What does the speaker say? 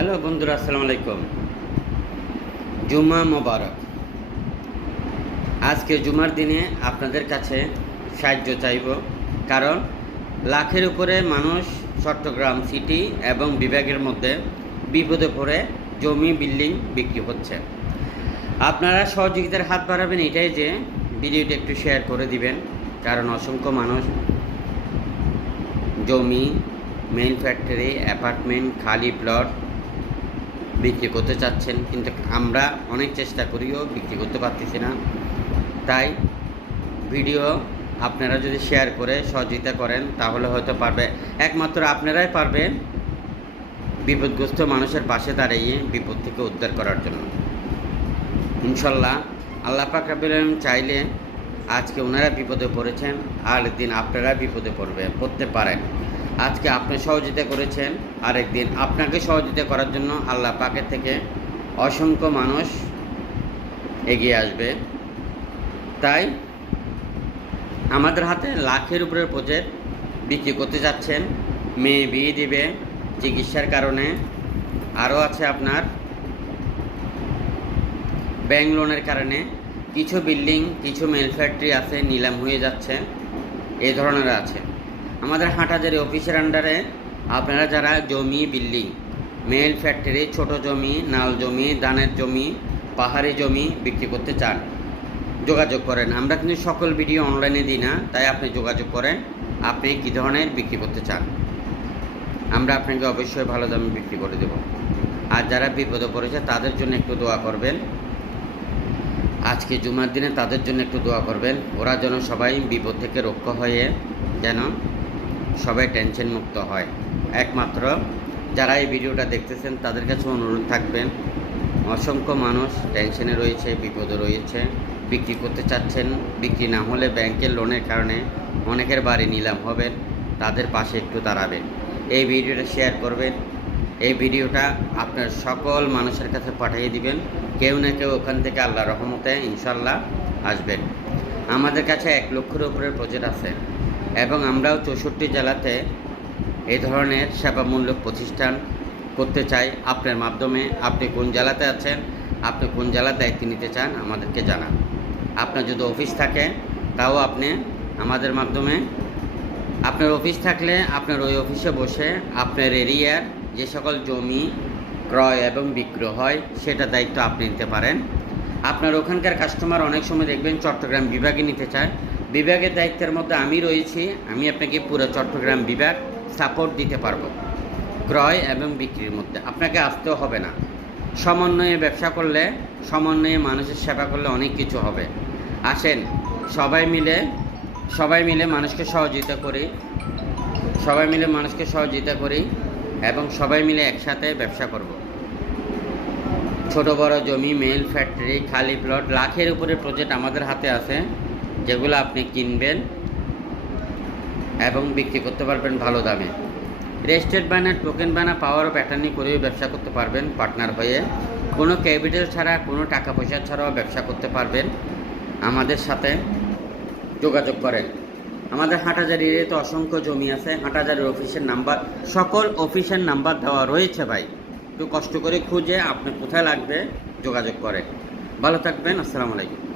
Hello বন্ধুরা, আসসালামু আলাইকুম। জুমা মোবারক। আজকে জুমার দিনে আপনাদের কাছে সাহায্য চাইব, কারণ লাখের উপরে মানুষ চট্টগ্রাম সিটি এবং বিভাগের মধ্যে বিপদে পড়ে জমি, বিল্ডিং বিক্রি হচ্ছে। আপনারা সহযোগিতার হাত বাড়াবেন এটাই যে ভিডিওটি একটু শেয়ার করে দিবেন, কারণ অসংখ্য মানুষ জমি মেইন ফ্যাক্টরি অ্যাপার্টমেন্ট খালি প্লট বিক্রি করতে চাচ্ছেন, কিন্তু আমরা অনেক চেষ্টা করিও, বিক্রি করতে পারতেছি না। তাই ভিডিও আপনারা যদি শেয়ার করে সহযোগিতা করেন, তাহলে হয়তো পারবে। একমাত্র আপনারাই পারবেন বিপদগ্রস্ত মানুষের পাশে দাঁড়িয়ে বিপদ থেকে উদ্ধার করার জন্য। ইনশাল্লাহ আল্লাহ পাক রাব্বুল চাইলে আজকে ওনারা বিপদে পড়েছেন, আর একদিন আপনারা বিপদে পড়বে, পড়তে পারেন। আজকে আপনি সহযোগিতা করেছেন আর একদিন আপনাকে সহযোগিতা করার জন্য আল্লাহ পাকের থেকে অসংখ্য মানুষ এগিয়ে আসবে। তাই আমাদের হাতে লাখের উপরের প্রজেক্ট বিক্রি করতে যাচ্ছেন। মেয়ে বিয়ে দিবে চিকিৎসার কারণে। আরও আছে আপনার ব্যাংক লোনের কারণে। কিছু বিল্ডিং, কিছু মেল ফ্যাক্টরি আছে, নিলাম হয়ে যাচ্ছে। এই ধরনের আছে। আমাদের হাটাজারি অফিসের আন্ডারে আপনারা যারা জমি, বিল্ডিং মেল ফ্যাক্টরি ছোট জমি, নাল জমি, দানের জমি, পাহাড়ি জমি বিক্রি করতে চান, যোগাযোগ করেন। আমরা কিন্তু সকল ভিডিও অনলাইনে দিই না, তাই আপনি যোগাযোগ করেন, আপনি কী ধরনের বিক্রি করতে চান, আমরা আপনাকে অবশ্যই ভালো দামে বিক্রি করে দেব। আর যারা বিপদে পড়েছে, তাদের জন্য একটু দোয়া করবেন। আজকে জুমার দিনে তাদের জন্য একটু দোয়া করবেন। ওরা যেন সবাই বিপদ থেকে রক্ষা হয়ে যেন সবাই টেনশন মুক্ত হয়। একমাত্র যারা এই ভিডিওটা দেখতেছেন, তাদের কাছে অনুরোধ থাকবেন অসংখ্য মানুষ টেনশনে রয়েছে, বিপদে রয়েছে, বিক্রি করতে চাচ্ছেন, বিক্রি না হলে ব্যাংকের লোনের কারণে অনেকের বাড়ি নিলাম হবেন তাদের পাশে একটু দাঁড়াবেন। এই ভিডিওটা শেয়ার করবেন, এই ভিডিওটা আপনার সকল মানুষের কাছে পাঠিয়ে দিবেন, কেউ না কেউ ওখান থেকে আল্লাহ রহমতে ইনশাল্লাহ আসবেন। আমাদের কাছে এক লক্ষের উপরের প্রজেক্ট আছে। এবং আমরাও চৌষট্টি জেলাতে এই ধরনের সেবামূলক প্রতিষ্ঠান করতে চাই। আপনার মাধ্যমে আপনি কোন জেলাতে আছেন, আপনি কোন জেলার দায়িত্ব নিতে চান আমাদেরকে জানান। আপনার যদি অফিস থাকে, তাও আপনি আমাদের মাধ্যমে আপনার অফিস থাকলে আপনার ওই অফিসে বসে আপনার এরিয়ার যে সকল জমি ক্রয় এবং বিক্রয় হয়, সেটা দায়িত্ব আপনি নিতে পারেন। আপনার ওখানকার কাস্টমার অনেক সময় দেখবেন চট্টগ্রাম বিভাগে নিতে চায়। বিভাগের দায়িত্বের মধ্যে আমি রয়েছি। আমি আপনাকে পুরো চট্টগ্রাম বিভাগ সাপোর্ট দিতে পারব। ক্রয় এবং বিক্রির মধ্যে। আপনাকে আসতেও হবে না। সমন্বয়ে ব্যবসা করলে, সমন্বয়ে মানুষের সেবা করলে অনেক কিছু হবে। আসেন, সবাই মিলে সবাই মিলে মানুষকে সহযোগিতা করি। সবাই মিলে মানুষকে সহযোগিতা করি এবং সবাই মিলে একসাথে ব্যবসা করব। ছোট বড় জমি মেল ফ্যাক্টরি খালি প্লট লাখের উপরে প্রজেক্ট আমাদের হাতে আছে। যেগুলো আপনি কিনবেন এবং বিক্রি করতে পারবেন ভালো দামে। Registered banner token banner power of attorney করেও ব্যবসা করতে পারবেন পার্টনার হয়ে। কোনো ক্যাপিটাল ছাড়া, কোনো টাকা পয়সা ছাড়াও ব্যবসা করতে পারবেন। আমাদের সাথে যোগাযোগ করেন। আমাদের হাটাজারি এরিয়াতে অসংখ্য জমি আছে। হাটাজারির অফিসের নাম্বার, সকল অফিসের নাম্বার দেওয়া রয়েছে ভাই। একটু কষ্ট করে খুঁজে আপনি কোথায় লাগবে যোগাযোগ করেন। ভালো থাকবেন, আসসালামু আলাইকুম।